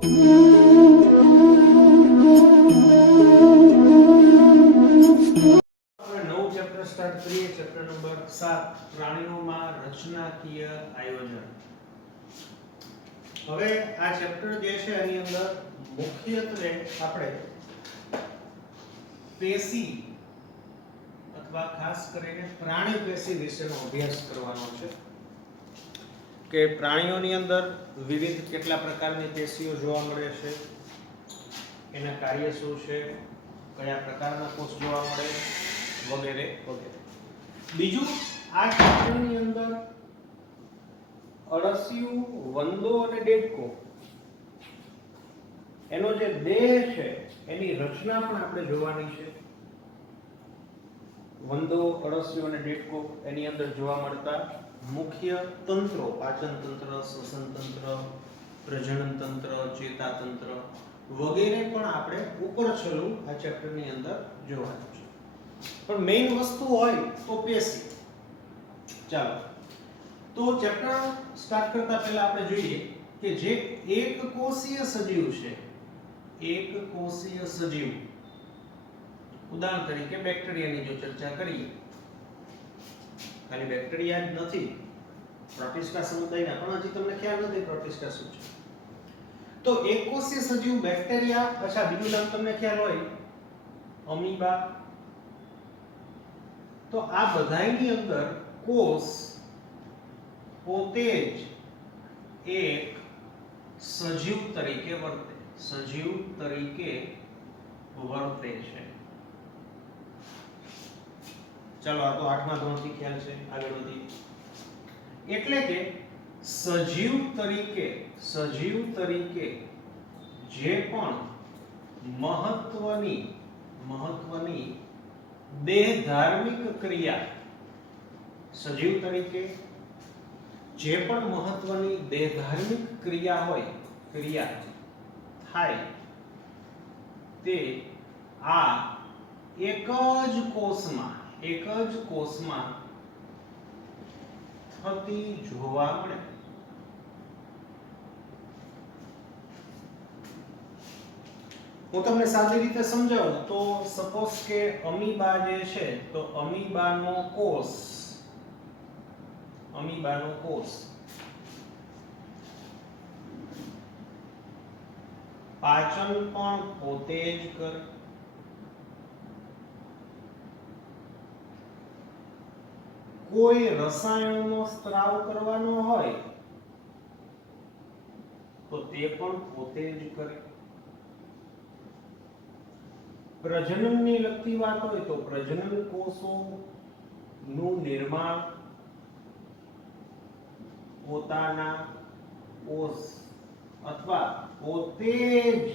નવું chapter start કરીએ. Chapter number 7 પ્રાણીઓમાં રચનાકીય આયોજન. હવે આ ચેપ્ટર જે છે એની અંદર મુખ્યત્વે આપણે પેશી અથવા ખાસ કરીને પ્રાણી પેશી વિશેનો અભ્યાસ કરવાનો છે કે પ્રાણીઓની અંદર વિવિધ કેટલા પ્રકારની પેશીઓ જોવા મળે છે, એના કાર્ય શું છે, કયા પ્રકારના કોષ જોવા મળે વગેરે વગેરે. બીજું આ ચેપ્ટરની અંદર અળસિયું, વંદો અને દેડકો એનો જે દેહ છે એની રચના પણ આપણે જોવાની છે. વંદો, અળસિયું અને દેડકો એની અંદર જોવા મળતા મુખ્ય તંત્રો, પાચન તંત્ર, શ્વસન તંત્ર, પ્રજનન તંત્ર, ચેતા તંત્ર વગેરે પણ આપણે ઉપર છેલ્લું આ ચેપ્ટરની અંદર જોવાનું છે. પણ મેઇન વસ્તુ હોય તો પેશી. ચાલો તો ચેપ્ટર સ્ટાર્ટ કરતા પહેલા આપણે જોઈએ કે જે એક કોષીય સજીવ છે, એક કોષીય સજીવ, ઉદાહરણ તરીકે બેક્ટેરિયાની જો ચર્ચા કરીએ, ખાલી બેક્ટેરિયા જ નથી, પ્રોટિસ્ટા સમુદાયના પણ હજી તમને ખ્યાલ નથી પ્રોટિસ્ટા શું છે. તો એક કોષીય સજીવ બેક્ટેરિયા, અચ્છા બીજું નામ તમને ખ્યાલ હોય અમીબા. તો આ બધાની અંદર કોષ પોતે જ એક સજીવ તરીકે વર્તે, સજીવ તરીકે વર્તે છે. ચાલો આ તો 8મા ધોરણથી ખ્યાલ છે, આગળ વધી. એટલે કે સજીવ તરીકે જે પણ મહત્વની દેહ ધાર્મિક ક્રિયા, સજીવ તરીકે જે પણ મહત્વની દેહ ધાર્મિક ક્રિયા હોય, ક્રિયા થાય તે આ એક જ કોષમાં થતી જોવા મળે. હું તમને સાદી રીતે સમજાવું તો સપોઝ કે અમીબા જે છે તો અમીબાનો કોષ પાચન પણ પોતે જ કરે, કોઈ રસાયણનો સ્ત્રાવ કરવાનો હોય તો તે પણ પોતે જ કરે, પ્રજનનની લગતી વાત હોય તો પ્રજનન કોષોનું નિર્માણ પોતાના કોષ અથવા પોતે જ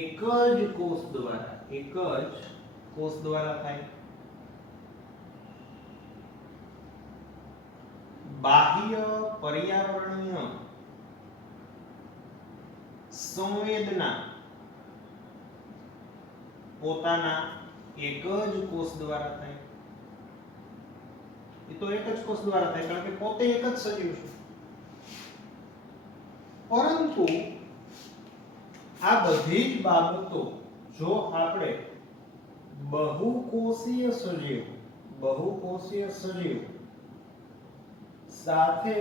એક જ કોષ દ્વારા થાય. બાહ્ય પર્યાવરણીય સંવેદના પોતાના એક જ કોષ દ્વારા થાય. એ તો એક જ કોષ દ્વારા થાય કારણ કે પોતે એક જ સજીવ છે. પરંતુ આ બધી જ બાબતો જો આપણે બહુકોષીય સજીવ સાથે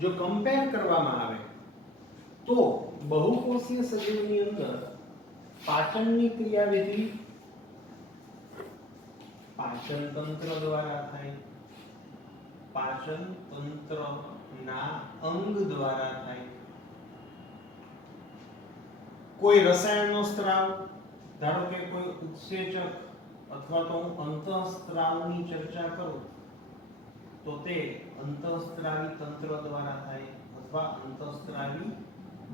જો કમ્પેર કરવામાં આવે તો બહુકોષીય સજીવની અંદર પાચનની ક્રિયાવિધિ પાચન તંત્ર દ્વારા થાય, પાચન તંત્રના અંગ દ્વારા થાય. કોઈ રસાયણનો સ્ત્રાવ, ધારો કે કોઈ ઉત્સેચક અથવા તો હું અંતઃસ્ત્રાવની ચર્ચા કરું તો તે અંતઃસ્ત્રાવી તંત્ર દ્વારા થાય અથવા અંતઃસ્ત્રાવી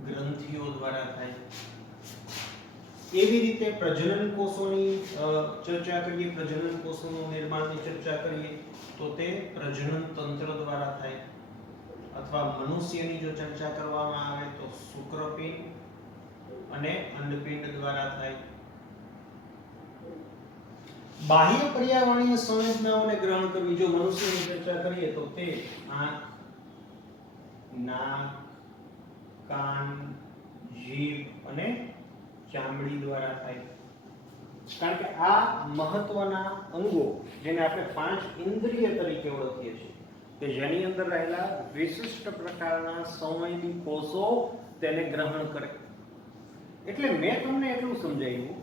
ગ્રંથિઓ દ્વારા થાય. એવી રીતે પ્રજનન કોષોની ચર્ચા કરીએ, પ્રજનન કોષોનું નિર્માણની ચર્ચા કરીએ તો તે પ્રજનન તંત્ર દ્વારા થાય. અથવા મનુષ્યની જો ચર્ચા કરવામાં આવે તો શુક્રપિંડ અને અંડપિંડ દ્વારા થાય. બાહ્ય પર્યાવરણીય સંવેદનાઓને ગ્રહણ કરવી, જો મનુષ્યની ચર્ચા કરીએ તો તે આંખ, નાક, કાન, જીભ અને ચામડી દ્વારા થાય. કારણ કે આ મહત્વના અંગો જેને આપણે પાંચ ઇન્દ્રિય તરીકે ઓળખીએ છીએ કે જેની અંદર રહેલા વિશિષ્ટ પ્રકારના સંવેદી કોષો તેને ગ્રહણ કરે. એટલે મેં તમને એટલું સમજાવ્યું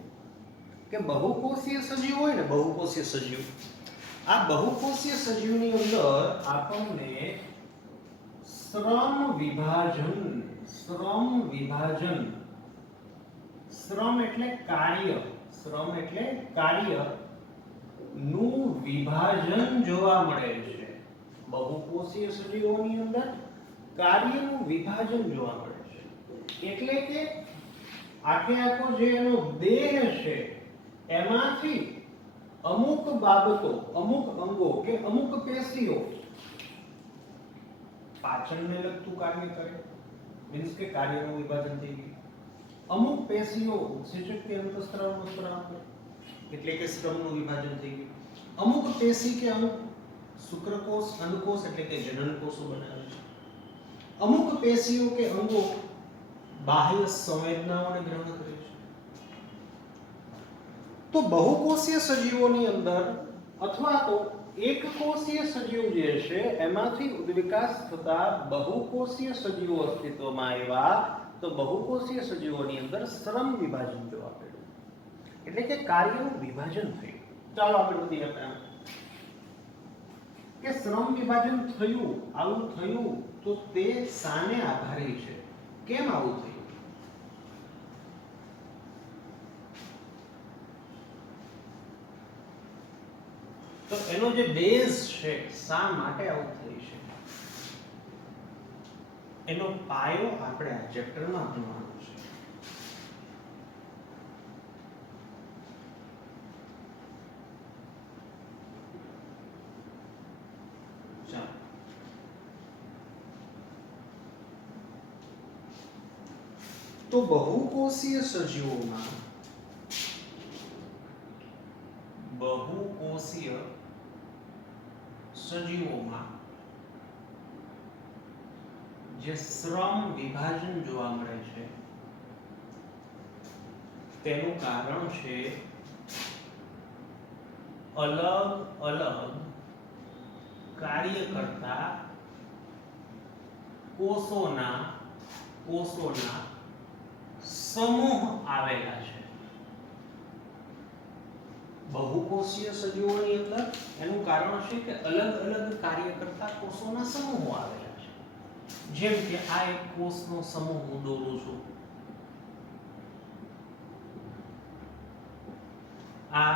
કે બહુકોષીય સજીવ હોય ને, બહુકોષીય સજીવ, આ બહુકોષીય સજીવની અંદર આપણને શ્રમ વિભાજન, શ્રમ એટલે કાર્ય નું વિભાજન જોવા મળે છે. બહુકોષીય સજીવોની અંદર કાર્યનું વિભાજન જોવા મળે છે. એટલે કે આખે આખો જે એનો દેહ છે એમાંથી અમુક બાબતો, અમુક અંગો કે અમુક પેશીઓ પાચનને લગતું કાર્ય કરે, મીન્સ કે કાર્યનું વિભાજન થઈ ગયું. અમુક પેશીઓ ઉત્સેચક કે અંતઃસ્ત્રાવનું સ્ત્રાવ કરે, એટલે કે શ્રમનું વિભાજન થઈ ગયું. અમુક પેશી કે અમુક શુક્રકોષ, અંડકોષ એટલે કે જનનકોષો બનાવે છે. અમુક પેશીઓ કે અંગો બાહ્ય સંવેદનાઓને ગ્રહણ કરે છે. તો બહુકોષીય સજીવોની અંદર અથવા તો એકકોષીય સજીવ જે છે એમાંથી ઉદ્વિકાસ થતા બહુકોષીય સજીવો અસ્તિત્વમાં આવ્યા. તો બહુકોષીય સજીવોની અંદર શ્રમ વિભાજન જોવા મળ્યું, એટલે કે કાર્યનું વિભાજન થયું. ચાલો આગળ વધીએ આપણે કે શ્રમ વિભાજન થયું, આવું થયું તો તે શાને આધારી છે? કેમ આવું થયું? તો એનો જે બેઝ છે, શા માટે આવું થયું છે, એનો પાયો આપણે આ ચેપ્ટરમાં ભણવાનો છે. તો બહુકોષીય સજીવોમાં જે શ્રમ વિભાજન જોવા મળે છે તેનું કારણ છે અલગ અલગ કાર્ય કરતા કોષોના સમૂહ આવેલા છે. બહુકોષીય સજીવોની અંદર એનું કારણ છે કે અલગ અલગ કાર્ય કરતા કોષોના સમૂહો આવેલા છે. જેમ કે આ એક કોષનો સમૂહ હું દોરું છું, આ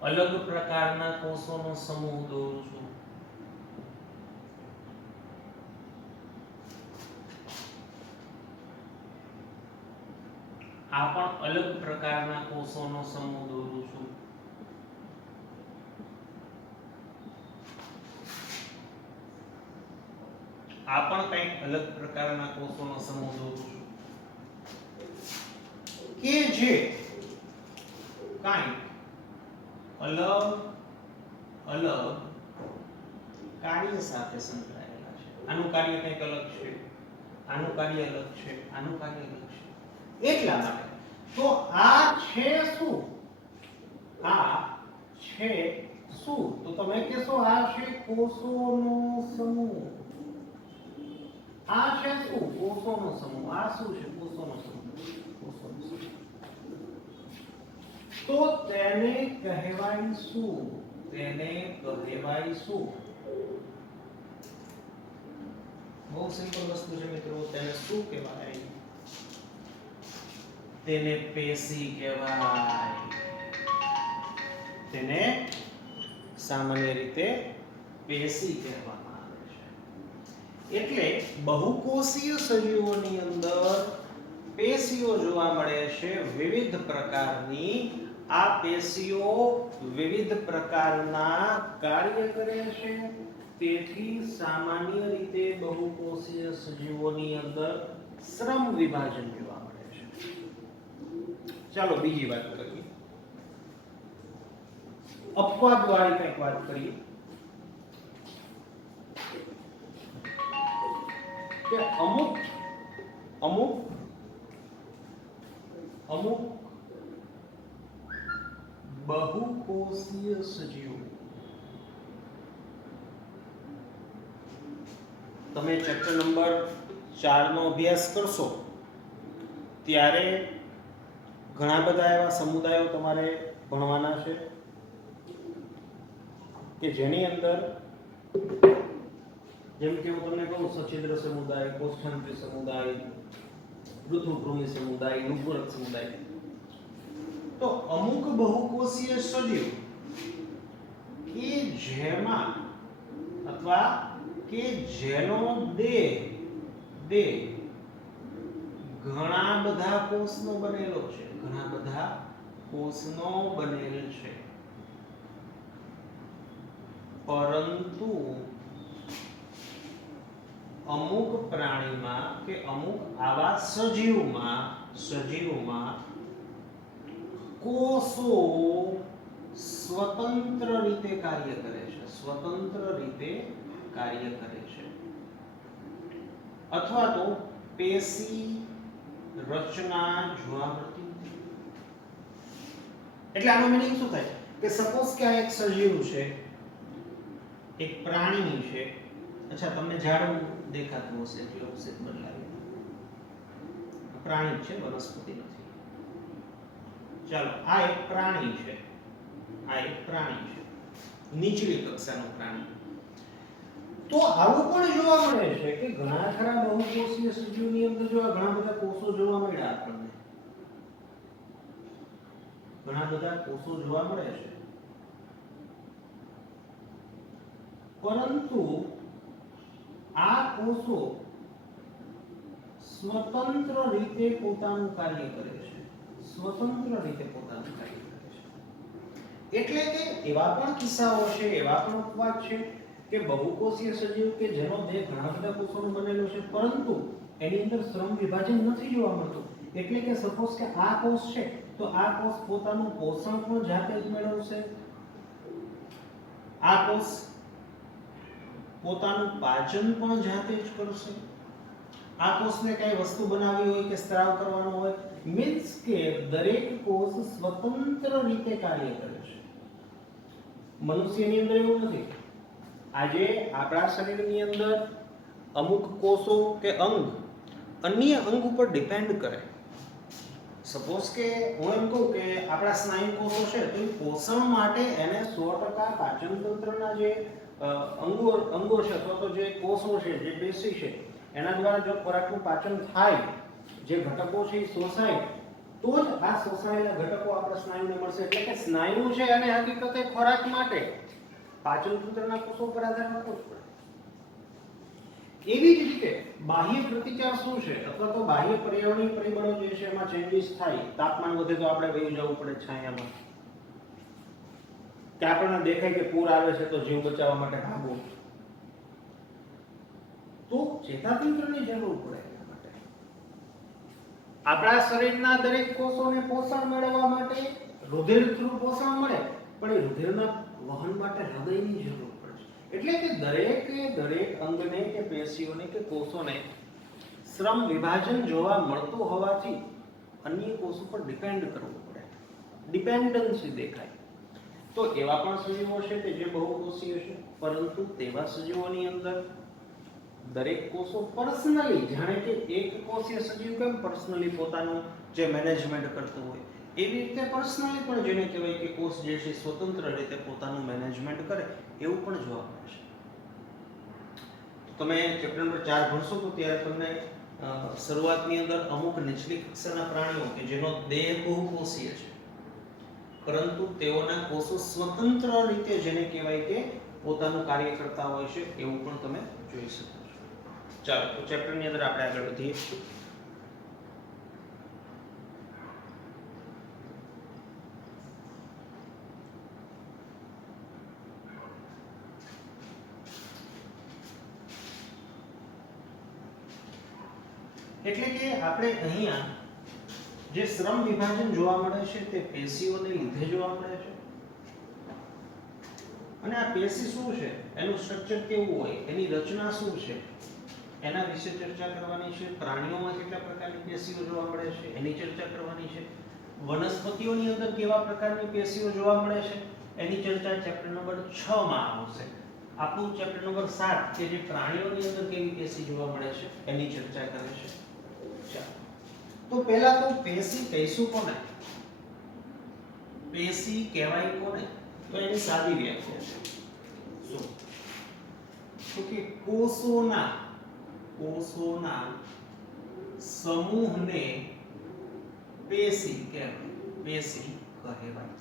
અલગ પ્રકારના કોષોનો સમૂહ દોરું છું, આ પણ અલગ પ્રકારના કોષોનો સમૂહ દોરું છું, આ પણ કંઈક અલગ પ્રકારના કોષોનો સમૂહ દોરું છું કે જે કંઈક અલગ અલગ કાર્ય સાથે સંકળાયેલા છે. આનું કાર્ય કંઈક અલગ છે, આનું કાર્ય અલગ છે, આનું કાર્ય અલગ છે. એટલા માટે તો આ છે શું? આ છે શું? તો તમે કહેશો આ છે કોષોનો સમૂહ. આ છે શું? કોષોનો સમૂહ. આ શું છે? કોષોનો સમૂહ. કોષોનો સમૂહ. તો તેને કહેવાય શું? તેને કહેવાય શું? બહુ સિમ્પલ વસ્તુ છે મિત્રો. તેને શું કહેવાય? તેને પેશી કહેવાય. તેને સામાન્ય રીતે પેશી કહેવામાં આવે છે. એટલે બહુકોષીય સજીવોની અંદર પેશીઓ જોવા મળે છે વિવિધ પ્રકારની. આ પેશીઓ વિવિધ પ્રકારના કાર્ય કરે છે. તેથી સામાન્ય રીતે બહુકોષીય સજીવોની અંદર શ્રમ વિભાજન જોવા મળે છે. ચાલો બીજી વાત કરીએ. અપવાદવાળી કંઈક વાત કરીએ. કે અમુક બહુકોષીય સજીવો, તમે ચેપ્ટર નંબર 4 નો અભ્યાસ કરશો ત્યારે ઘણા બધા એવા સમુદાયો તમારે ભણવાના છે કે જેની અંદર, જેમ કે હું તમને કહું, સછિદ્ર સમુદાય, કોષાંતરી સમુદાય, ઋતુભૂમિ સમુદાય, નુપુરક સમુદાય. તો અમુક બહુકોષીય સજીવ કે જેમાં અથવા કે જેનો દેહ ઘણા બધા કોષનો બનેલો છે, ઘણા બધા કોષનો બનેલ છે, પરંતુ અમુક પ્રાણીમાં કે અમુક આવા સજીવમાં કોષો સ્વતંત્ર રીતે કાર્ય કરે છે, અથવા તો પેશી રચના જોવા મળતી નથી. એટલે આનો મીનિંગ શું થાય કે સપોઝ કે આ એક સજીવ છે, એક પ્રાણી છે. અચ્છા, તમને ઝાડવું દેખાતું હશે એટલે ઓબ્જેક્ટ બદલાવી, પ્રાણી છે, વનસ્પતિ નથી. ચાલો, આ એક પ્રાણી છે, નીચલી કક્ષાનું પ્રાણી. તો આવું પણ જોવા મળે છે કે ઘણા ખરા બહુકોષીય સજીવની અંદર જો ઘણા બધા કોષો જોવા મળ્યા આપણને, ઘણા બધા કોષો જોવા મળે છે, પરંતુ આ કોષો સ્વતંત્ર રીતે પોતાનું કાર્ય કરે છે, એટલે કે એવા પણ કિસ્સાઓ છે, એવા પણ અપવાદ છે કે બહુકોષીય સજીવ કે જેનો દેહ ઘણા બધા કોષોનો બનેલો છે, પરંતુ એની અંદર શ્રમ વિભાજન નથી જોવા મળતું. એટલે કે સપોઝ કે આ કોષ છે તો આ કોષ પોતાનું પોષણ પણ જાતે જ મેળવશે, આ કોષ પોતાનું પાચન પણ જાતે જ કરશે, આ કોષને કઈ વસ્તુ બનાવવી હોય કે સ્ત્રાવ કરવાનો હોય, મીન્સ કે દરેક કોષ સ્વતંત્ર રીતે કાર્ય કરે છે. મનુષ્યની અંદર એવું નથી. આજે આપણા શરીરની અંદર અમુક કોષો કે અંગ અન્ય અંગ ઉપર ડિપેન્ડ કરે. સપોઝ કે હું એમ કહું કે આપણા સ્નાયુ કોષો છે તો એ પોષણ માટે એને 100% પાચન તંત્રના જે અંગો છે અથવા તો જે કોષો છે, જે પેશી છે, એના દ્વારા જો ખોરાકનું પાચન થાય, જે ઘટકો છે એ શોષાય, તો જ આ શોષાયેલા ઘટકો આપણા સ્નાયુને મળશે. એટલે કે સ્નાયુ છે અને હકીકતે ખોરાક માટે પાચન તંત્રના કોષો પર આધાર રાખવો જ પડે. એવી જ રીતે બાહ્ય પ્રતિકાર શું છે અથવા તો બાહ્ય પર્યાવરણીય પરિબળો જે છે એમાં ચેન્જીસ થાય. તાપમાન વધે તો આપણે વહી જવું પડે છાયામાં, કે આપણને દેખાય કે પૂર આવે છે તો જીવ બચાવવા માટે ભાગો, તો ચેતાતંત્રની જરૂર પડે. એના માટે આપણા શરીરના દરેક કોષોને પોષણ મેળવવા માટે રુધિર થ્રુ પોષણ મળે, પણ એ રુધિરના વહન માટે હૃદયની જરૂર પડે છે. એટલે કે દરેક અંગને કે પેશીઓને કે કોષોને શ્રમ વિભાજન જોવા મળતું હોવાથી અન્ય કોષો પર ડિપેન્ડ કરવું પડે, ડિપેન્ડન્સી દેખાય. તો એવા પણ સજીવો છે કે જે બહુકોષીય છે, પરંતુ તેવા સજીવોની અંદર દરેક કોષો પર્સનલી, જાણે કે એક કોષીય સજીવ કેમ પર્સનલી પોતાનું જે મેનેજમેન્ટ કરતું હોય, એવી રીતે પર્સનલી પણ જેને કહેવાય કે કોષ જે છે સ્વતંત્ર રીતે પોતાનું મેનેજમેન્ટ કરે, એવું પણ જોવા મળે છે. તમે ચેપ્ટર નંબર 4 ભણશો તો ત્યારે તમને શરૂઆતની અંદર અમુક નીચલી કક્ષાના પ્રાણીઓ કે જેનો દેહ બહુકોષીય છે, પરંતુ તેઓના કોષો સ્વતંત્ર રીતે જેને કહેવાય કે પોતાનું કાર્ય કરતા હોય છે, એવું પણ તમે જોઈ શકો છો. ચાલો, તો ચેપ્ટરની અંદર આપણે આગળ વધીએ. એટલે કે આપણે અહીંયા જે શ્રમ વિભાજન જોવા મળે છે તે પેશીઓને લીધે જોવા મળે છે. અને આ પેશી શું છે, એનું સ્ટ્રક્ચર કેવું હોય, એની રચના શું છે, એના વિશે ચર્ચા કરવાની છે. પ્રાણીઓમાં કેટલા પ્રકારની પેશીઓ જોવા મળે છે એની ચર્ચા કરવાની છે. વનસ્પતિઓની અંદર કેવા પ્રકારની પેશીઓ જોવા મળે છે એની ચર્ચા ચેપ્ટર નંબર 6 માં આવશે. આપણું ચેપ્ટર નંબર 7 કે જે પ્રાણીઓની અંદર કેવી પેશી જોવા મળે છે એની ચર્ચા કરે છે. ચાલો તો પહેલા તો પેશી કહીશું કોને? પેશી કહેવાય કોને? તો એની સાદી વ્યાખ્યા છે. શું? તો કે કોષોના સમૂહને પેશી કહેવાય. પેશી કહેવાય.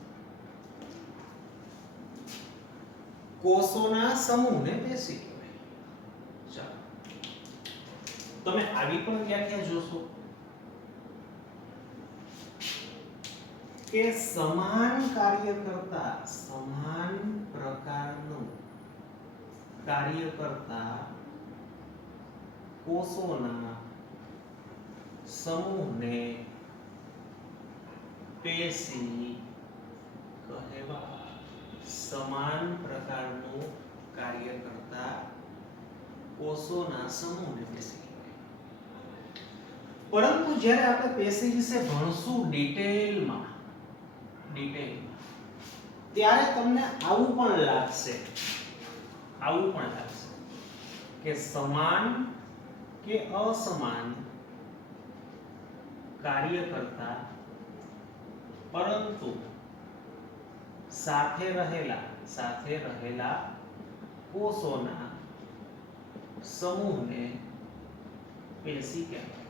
કોષોના સમૂહને પેશી કહેવાય. ચાલો તમે આવી પણ વ્યાખ્યા જોશો કે સમાન પ્રકારનું કાર્ય કરતા કોષોના સમૂહને પેશી કહેવાય. સમાન પ્રકારનું કાર્ય કરતા કોષોના સમૂહને પેશી કહેવાય. પરંતુ જ્યારે આપણે પેશી વિશે ભણશું ડિટેલમાં ત્યારે તમને આવું પણ લાગશે કે સમાન કે અસમાન કાર્ય કરતા પરંતુ સાથે રહેલા કોષોના સમૂહને પેશી કહેવાય.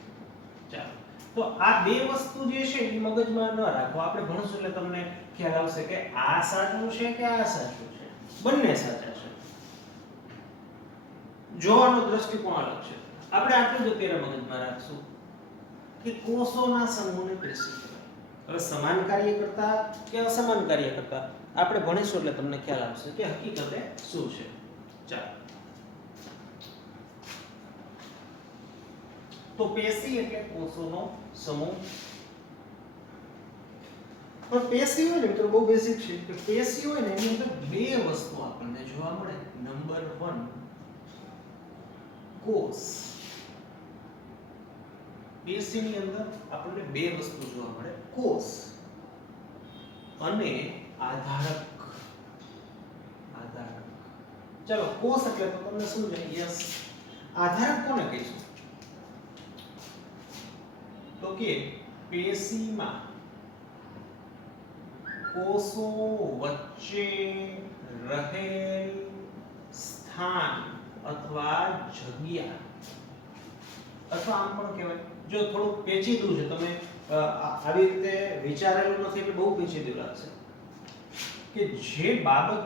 ચાલો તો આ બે વસ્તુ જે છે એ મગજમાં ન રાખો. આપણે ભણશું એટલે તમને ખ્યાલ આવશે કે આ સાચું છે કે આ સાચું છે. બંને સાચા છે. જોવાનો દ્રષ્ટિકોણ અલગ છે. આપણે આટલું જ અત્યારે મગજમાં રાખશું કે કોષોના સમૂહને પેશી કહેવાય. હવે સમાન કાર્ય કરતા કે અસમાન કાર્ય કરતા આપણે ભણીશું એટલે તમને ખ્યાલ આવશે કે હકીકતે શું છે. ચાલો તો પેશી એટલે કોષોનો સમૂહ. પણ પેશી હોય ને મિત્રો બહુ બેસિક છે કે પેશી હોય ને એની અંદર બે વસ્તુ આપણને જોવા મળે. નંબર 1 કોષ. પેશીની અંદર આપણને બે વસ્તુ જોવા મળે. કોષ અને આધારક. ચાલો કોષ એટલે તો તમને સમજાય. યસ. આધારક કોને કહીશું? તો કે પેશીમાં કોષો વચ્ચે રહેલ સ્થાન અથવા જગ્યા, અથવા આમ પણ કહેવાય જો થોડું પેચીદું છે, તમે આવી રીતે વિચારેલું નથી એટલે બહુ પેચીદું લાગશે કે જે બાબત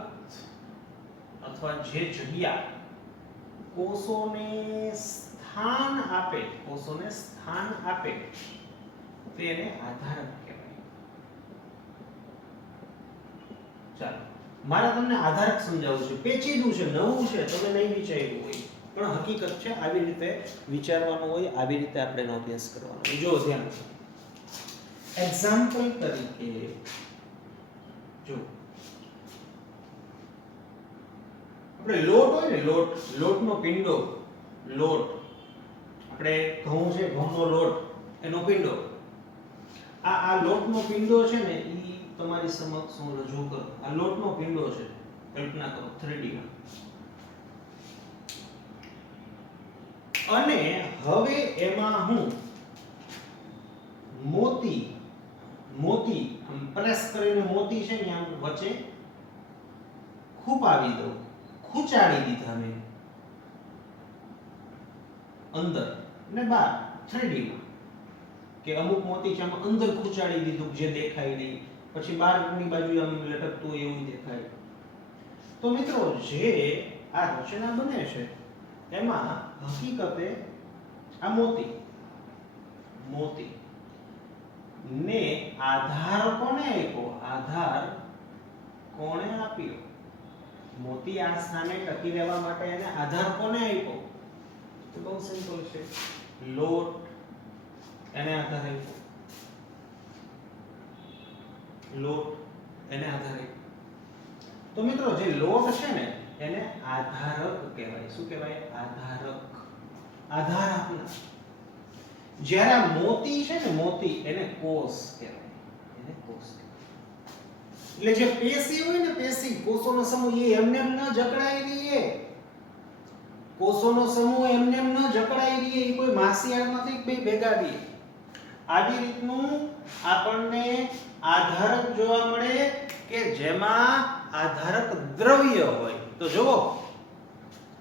અથવા જે જગ્યા કોષોને સ્થાન આપે તેને આધારક કહેવાય. ચાલો મારે તમને આધારક સમજાવવું છે. પેચીદું છે, નવું છે, તમે નહીં વિચાર્યું હોય પણ હકીકત છે. આવી રીતે વિચારવાનું હોય, આવી રીતે આપણે એનો અભ્યાસ કરવાનો હોય. જો ધ્યાન રાખો. એક્ઝામ્પલ તરીકે જો આપણે લોટ હોય ને, લોટનો પિંડો, આપણે ઘઉં છે, ઘઉંનો લોટ, એનો પિંડો. આ લોટનો પિંડો છે ને ઈ તમારી સમક્ષ હું રજૂ કરું. આ લોટનો પિંડો છે, કલ્પના કરો 3D માં. અને હવે એમાં હું મોતી પ્રેસ કરીને મોતી છે ને આમ વચ્ચે ખૂંપાવી દઉં, ખૂંચાડી દીધા મેં અંદર ને બહાર 3D માં. કે અમુક મોતી છે આમ અંદર ખૂંચાડી દીધું જે દેખાય નહીં, પછી બહારની બાજુ આમ લટકતું એવું દેખાય. તો મિત્રો જે આ રચના બને છે એમાં હકીકતે આ મોતી ને આધાર કોને આપ્યો? મોતી આ સ્થાને ટકી રહેવા માટે એને આધાર કોને આપ્યો? તો બહુ સિમ્પલ છે. લોટ એને આધાર આપ્યો. તો મિત્રો જે લોટ છે ને એને આધારક કહેવાય. શું કહેવાય? આધારક. આધાર આપનાર. જ્યારે આ મોતી છે ને, મોતી એને કોષ કહેવાય, એને કોષ કહેવાય. એટલે જે પેશી હોય ને, પેશી કોષોનો સમૂહ, એ એમને ન જકડાઈ રહે. કોષોનો સમૂહ એમને ન જકડાઈ રહે, એ કોઈ માસિયાર નથી બે ભેગા રહે. આવી રીતનું આપણને આધારક જોવા મળે કે જેમાં આધારક દ્રવ્ય હોય. તો જુઓ,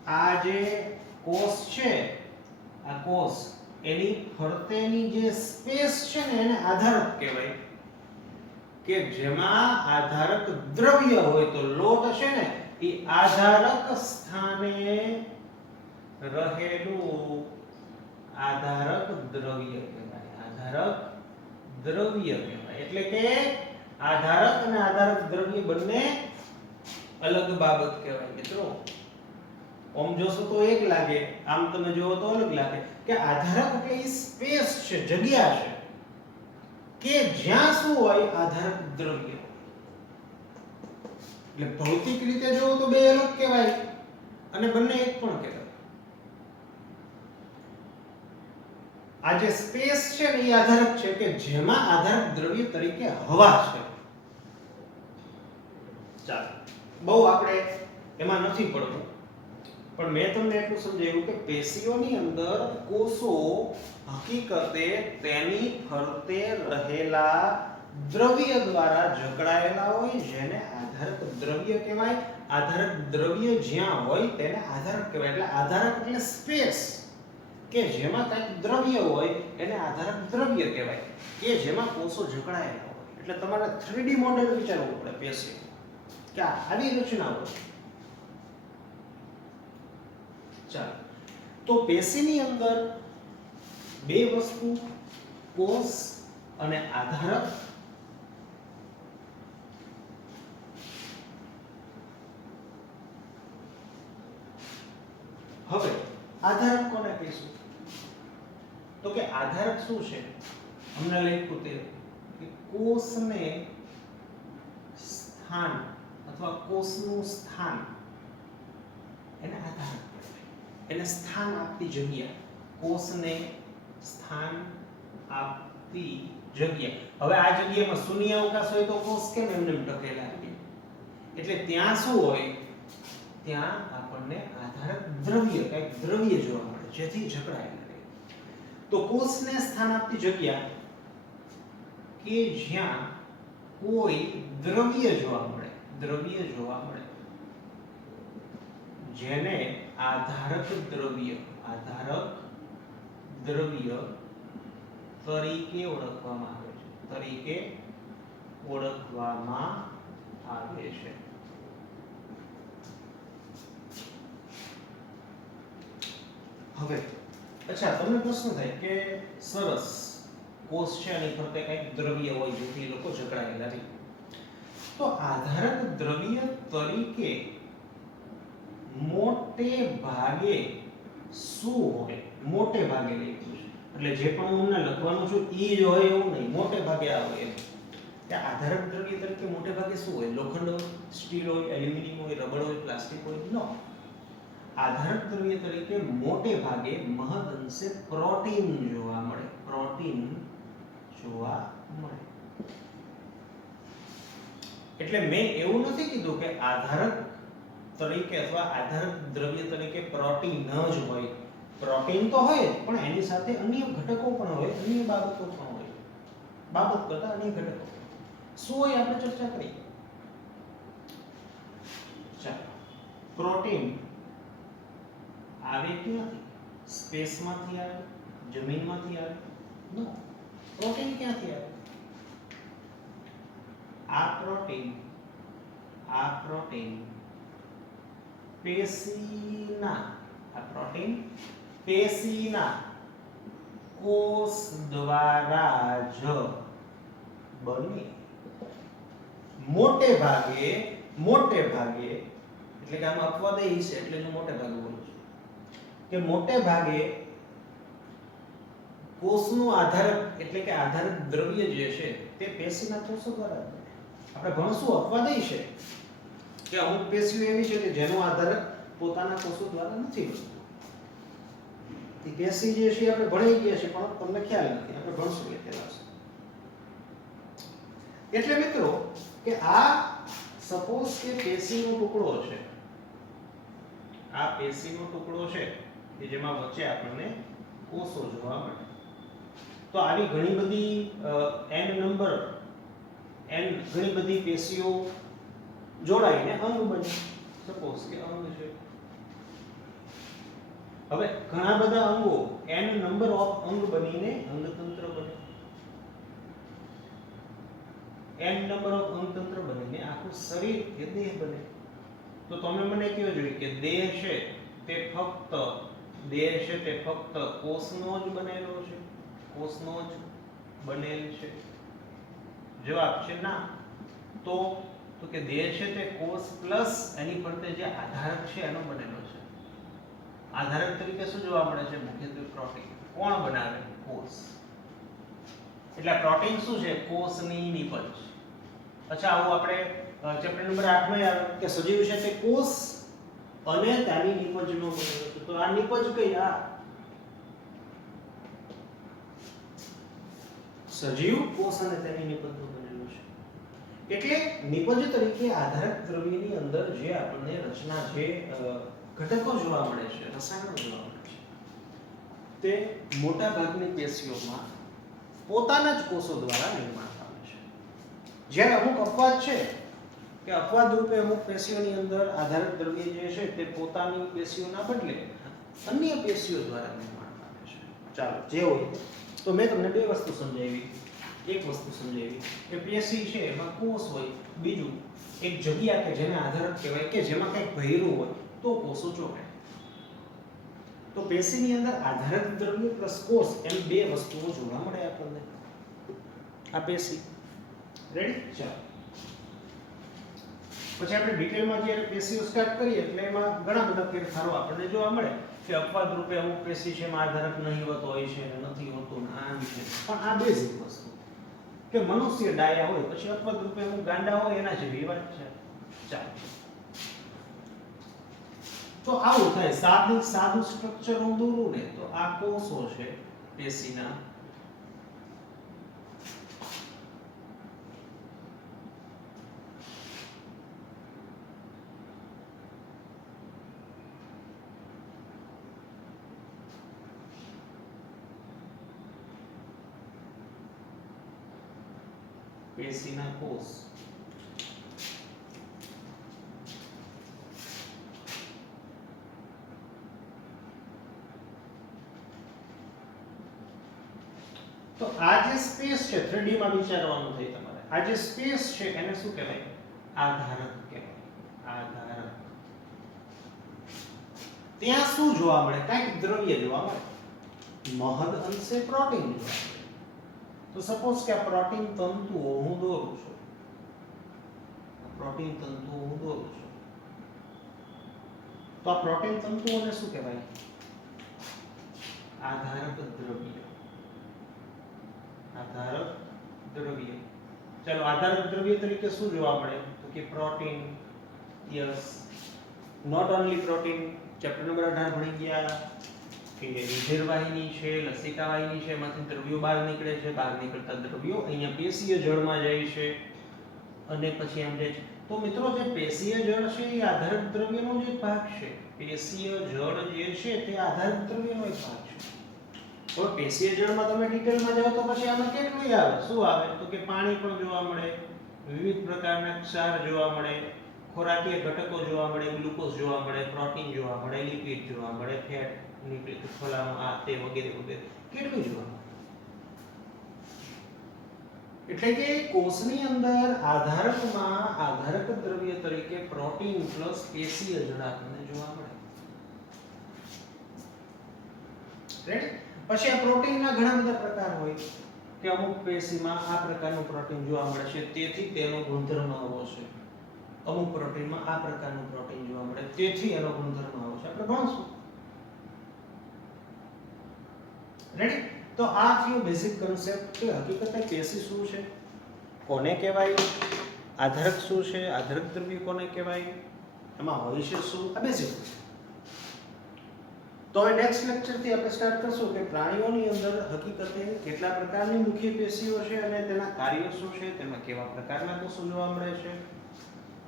આ જે કોષ છે, આ કોષ એની ફરતેની જે સ્પેસ છે ને, એને આધારક કહેવાય. કે જેમાં આધારક દ્રવ્ય હોય, તો લોટ છે ને એ આધારક સ્થાને રહેલું આધારક દ્રવ્ય કહેવાય. આધારક દ્રવ્ય કહેવાય. એટલે કે આધારક અને આધારક દ્રવ્ય બંને અલગ બાબત કહેવાય મિત્રો. ઓમ જોશો તો એક લાગે, આમ તમે જોવો તો અલગ લાગે. કે આધારક એટલે એ સ્પેસ છે, જગ્યા છે કે જ્યાં શું હોય, આધારક દ્રવ્ય. એટલે ભૌતિક રીતે જોવો તો બે અલગ કહેવાય અને બંને એક પણ કહેવાય. આ જે સ્પેસ છે ને, એ આધારક છે કે જેમાં આધારક દ્રવ્ય તરીકે હવા છે. ચાલો, બહુ આપણે એમાં નથી પડવું, પણ મેં તમને એટલું સમજાવ્યું કે પેશીઓની અંદર કોષો હકીકતે તેની ફરતે રહેલા દ્રવ્ય દ્વારા જકડાયેલા હોય, જેને આધારક દ્રવ્ય કહેવાય. આધારક દ્રવ્ય જ્યાં હોય તેને આધારક કહેવાય. એટલે આધારક એટલે સ્પેસ કે જેમાં કંઈક દ્રવ્ય હોય, એને આધારક દ્રવ્ય કહેવાય. કે જેમાં કોષો જકડાયેલા હોય. એટલે તમારે 3D મોડેલ વિચારવું પડે પેશી કે આવી રચના હોય. ચાલો, તો પેશીની અંદર બે વસ્તુ, કોષ અને આધારક. હવે આધારક કોને કહીશું? તો કે આધારક શું છે? અમને લખ્યું તે કે કોષને સ્થાન અથવા કોષનું સ્થાન, એને આધારક કહેવાય. એને સ્થાન આપતી જગ્યા, કોષને સ્થાન આપતી જગ્યા. હવે આ જગ્યામાં શૂન્ય અવકાશ હોય તો કોષ કેમ એમને ટકેલા રહે? એટલે ત્યાં શું હોય? ત્યાં આપણને આધારક દ્રવ્ય, કંઈક દ્રવ્ય જોવા મળે જેથી જકડાયેલા રહે. તો કોષને સ્થાન આપતી જગ્યા કે જ્યાં કોઈ દ્રવ્ય જોવા મળે, દ્રવ્ય જોવા મળે, જેને આધારક દ્રવ્ય, આધારક દ્રવ્ય તરીકે ઓળખવામાં આવે છે, તરીકે ઓળખવામાં આવે છે. હવે અચ્છા, તમને પ્રશ્ન થાય કે સરસ, કોષ છે અને ફરતે કંઈક દ્રવ્ય હોય જેથી લોકો જકડાયેલા રહે. તો આધારક દ્રવ્ય તરીકે મોટે ભાગે શું હોય? મોટે ભાગે લખ્યું છે એટલે જે પણ હું તમને લખવાનું છું ઈ જ હોય એવું નહીં, મોટે ભાગે આ હોય. કે આધારક દ્રવ્ય તરીકે મોટે ભાગે શું હોય? લોખંડ હોય, સ્ટીલ હોય, એલ્યુમિનિયમ હોય, રબર હોય, પ્લાસ્ટિક હોય? નો. આધારક દ્રવ્ય તરીકે મોટે ભાગે મહદઅંશે પ્રોટીન જોવા મળે, પ્રોટીન જોવા મળે. એટલે મેં એવું નથી કીધું કે આધારક તરીકે અથવા આધારક દ્રવ્ય તરીકે પ્રોટીન જ હોય. પ્રોટીન તો હોય જ, પણ એની સાથે અન્ય ઘટકો પણ હોય, અન્ય બાબતો પણ હોય. બાબત કરતા અન્ય ઘટકો શું હોય આપણે ચર્ચા કરી. ચાલો, પ્રોટીન આવે ક્યાંથી? સ્પેસમાંથી આવે? જમીનમાંથી આવે? નો. પ્રોટીન ક્યાંથી આવે? આ પ્રોટીન પેશીના, આ પ્રોટીન પેશીના કોષ દ્વારા જ બને. મોટે ભાગે એટલે કે આમાં અપવાદ એ છે એટલે હું મોટે ભાગે બોલું છું કે મોટે ભાગે કોષનું આધારક એટલે કે આધારક દ્રવ્ય જે છે તે પેશીના કોષો દ્વારા બને. આપણે ભણશું અપવાદ એ છે કે અમુક પેશીઓ એવી છે કે જેનો આધારક પોતાના કોષો દ્વારા નથી બનતો. એ પેશી જે છે આપણે ભણી ગયા છે પણ તમને ખ્યાલ નથી, આપણે ભણશું એટલે આવશે. એટલે મિત્રો કે આ સપોઝ કે પેશીનો ટુકડો છે, આ પેશીનો ટુકડો છે કે જેમાં વચ્ચે આપણને કોષો જોવા મળે. તો આવી ઘણી બધી ઘણી બધી પેશીઓ જોડાઈને અંગ બને. સપોઝ કે અંગ છે. હવે ઘણા બધા અંગો n નંબર ઓફ અંગ બનીને અંગતંત્ર બને. n નંબર ઓફ અંગતંત્ર બનીને આખું શરીર કે દેહ બને. તો તમે મને કહો જોઈએ કે દેહ છે તે ફક્ત કોષનો જ બનેલો છે, કોષનો જ બનેલ છે? જવાબ છે ના. તો કે દેહ છે તે કોષ પ્લસ એની ફરતે જે આધારક છે એનો બનેલો છે. આધારક તરીકે શું જોવા મળે છે? મુખ્યત્વે પ્રોટીન. કોણ બનાવે? કોષ. એટલે પ્રોટીન શું છે? કોષની નિપજ. અચ્છા, આવું આપણે ચેપ્ટર નંબર 8 માં આવે કે સજીવ છે તે કોષ અને તેની નિપજનો બનેલો છે. તો આ નિપજ કઈ? આ સજીવ કોષ અને તેની નિપજનો બનેલો છે. એટલે નિપજ તરીકે આધારક દ્રવ્યની અંદર જે આપણને રચના જે ઘટકો જોવા મળે છે, રસાયણો જોવા મળે છે, તે મોટા ભાગની પેશીઓમાં પોતાના જ કોષો દ્વારા નિર્માણ પામે છે. જ્યારે અમુક અપવાદ છે કે અપવાદ રૂપે અમુક પેશીઓની અંદર આધારક દ્રવ્ય જે છે તે પોતાની પેશીઓના બદલે અન્ય પેશીઓ દ્વારા નિર્માણ પામે છે. ચાલો, જે હોય. તો મેં તમને બે વસ્તુ સમજાવી. એક વસ્તુ સમજાવી કે પેશી છે એમાં કોષ હોય, બીજું એક જગ્યા કે જેને આધારક કહેવાય કે જેમાં કંઈક ભર્યું હોય તો કોષો ચોંટે. તો પેશીની અંદર આધારક દ્રવ્ય પ્લસ કોષ એમ બે વસ્તુઓ જોવા મળે આપણને. આ પેશી. રેડી? ચાલો. પછી આપણે ડિટેલમાં જ્યારે પેશીઓ સ્ટાર્ટ કરીએ એટલે એમાં ઘણા બધા ફેરફારો આપણને જોવા મળે કે અપવાદ રૂપે અમુક પેશી છે એમાં આધારક નહીવત હોય છે, નથી હોતું, આમ છે. પણ આ બેઝિક વસ્તુ કે મનુષ્ય ડાયા હોય પછી અપવાદ રૂપે અમુક ગાંડા હોય એના જેવી વાત છે. ચાલો. તો આવું થાય. સાદું સ્ટ્રક્ચર હું દોરું ને તો આ કોષો છે પેશીના. પેશીના કોષ. તો આ જે સ્પેસ છે 3D માં વિચારવાનું થાય તમારે. આ જે સ્પેસ છે એને શું કહેવાય? આધારક કહેવાય. આધારક. ત્યાં શું જોવા મળે? કંઈક દ્રવ્ય જોવા મળે. મહદ અંશે પ્રોટીન જોવા મળે. તો સપોઝ કે આ પ્રોટીન તંતુઓ હું દોરું છું. પ્રોટીન તંતુઓ હું દોરું છું. તો આ પ્રોટીન તંતુઓને શું કહેવાય? આધારક દ્રવ્ય. આધારક દ્રવ્ય. ચાલો, આધારક દ્રવ્ય તરીકે શું જોવા મળે? તો કે protein. Yes. Not only protein. Chapter number 18 ભણી ગયા કે રુધિર વાહિની છે, લસિકા વાહિની છે, એમાંથી દ્રવ્યો બહાર નીકળે છે. બહાર નીકળતા દ્રવ્યો અહીંયા પેશીય જળમાં જાય છે અને પછી એમ જાય છે. તો મિત્રો, જે પેશીય જળ છે એ આધારક દ્રવ્યનો જ એક ભાગ છે. પેશીય જળ જે છે તે આધારક દ્રવ્યનો એક ભાગ છે. હવે પેશીય જળમાં તમે ડિટેલમાં જાઓ તો પછી આમાં કેટલું આવે? શું આવે? તો કે પાણી પણ જોવા મળે, વિવિધ પ્રકારના ક્ષાર જોવા મળે, ખોરાકીય ઘટકો જોવા મળે, ગ્લુકોઝ જોવા મળે, પ્રોટીન જોવા મળે, લિપિડ જોવા મળે, ફેટ, લિપિડ, ફલાણું, આ તે વગેરે વગેરે કેટલું જોવા મળે. એટલે કે કોષની અંદર આધારકમાં આધારક દ્રવ્ય તરીકે પ્રોટીન પ્લસ પેશીય જળ આપણને જોવા મળે. રેડી? પછી આ પ્રોટીનના ઘણા બધા પ્રકાર હોય કે અમુક પેશીમાં આ પ્રકારનું પ્રોટીન જોવા મળે છે તેથી તેનો ગુણધર્મ આવો છે. અમુક પ્રોટીનમાં આ પ્રકારનું પ્રોટીન જોવા મળે તેથી એનો ગુણધર્મ આવો છે. આપણે ભણશું. રેડી? તો આ થયો બેઝિક કન્સેપ્ટ કે હકીકતે પેશી શું છે, કોને કહેવાય, આધારક શું છે, આધારક દ્રવ્ય કોને કહેવાય, એમાં હોય છે શું, આ બેઝિક. તો હવે નેક્સ્ટ લેક્ચરથી આપણે સ્ટાર્ટ કરશું કે પ્રાણીઓની અંદર હકીકતે કેટલા પ્રકારની મુખ્ય પેશીઓ છે અને તેના કાર્યો શું છે, તેમાં કેવા પ્રકારના કોષો જોવા મળે છે,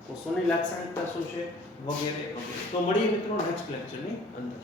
કોષોની લાક્ષણિકતા શું છે, વગેરે વગેરે. તો મળીએ મિત્રો નેક્સ્ટ લેક્ચરની અંદર.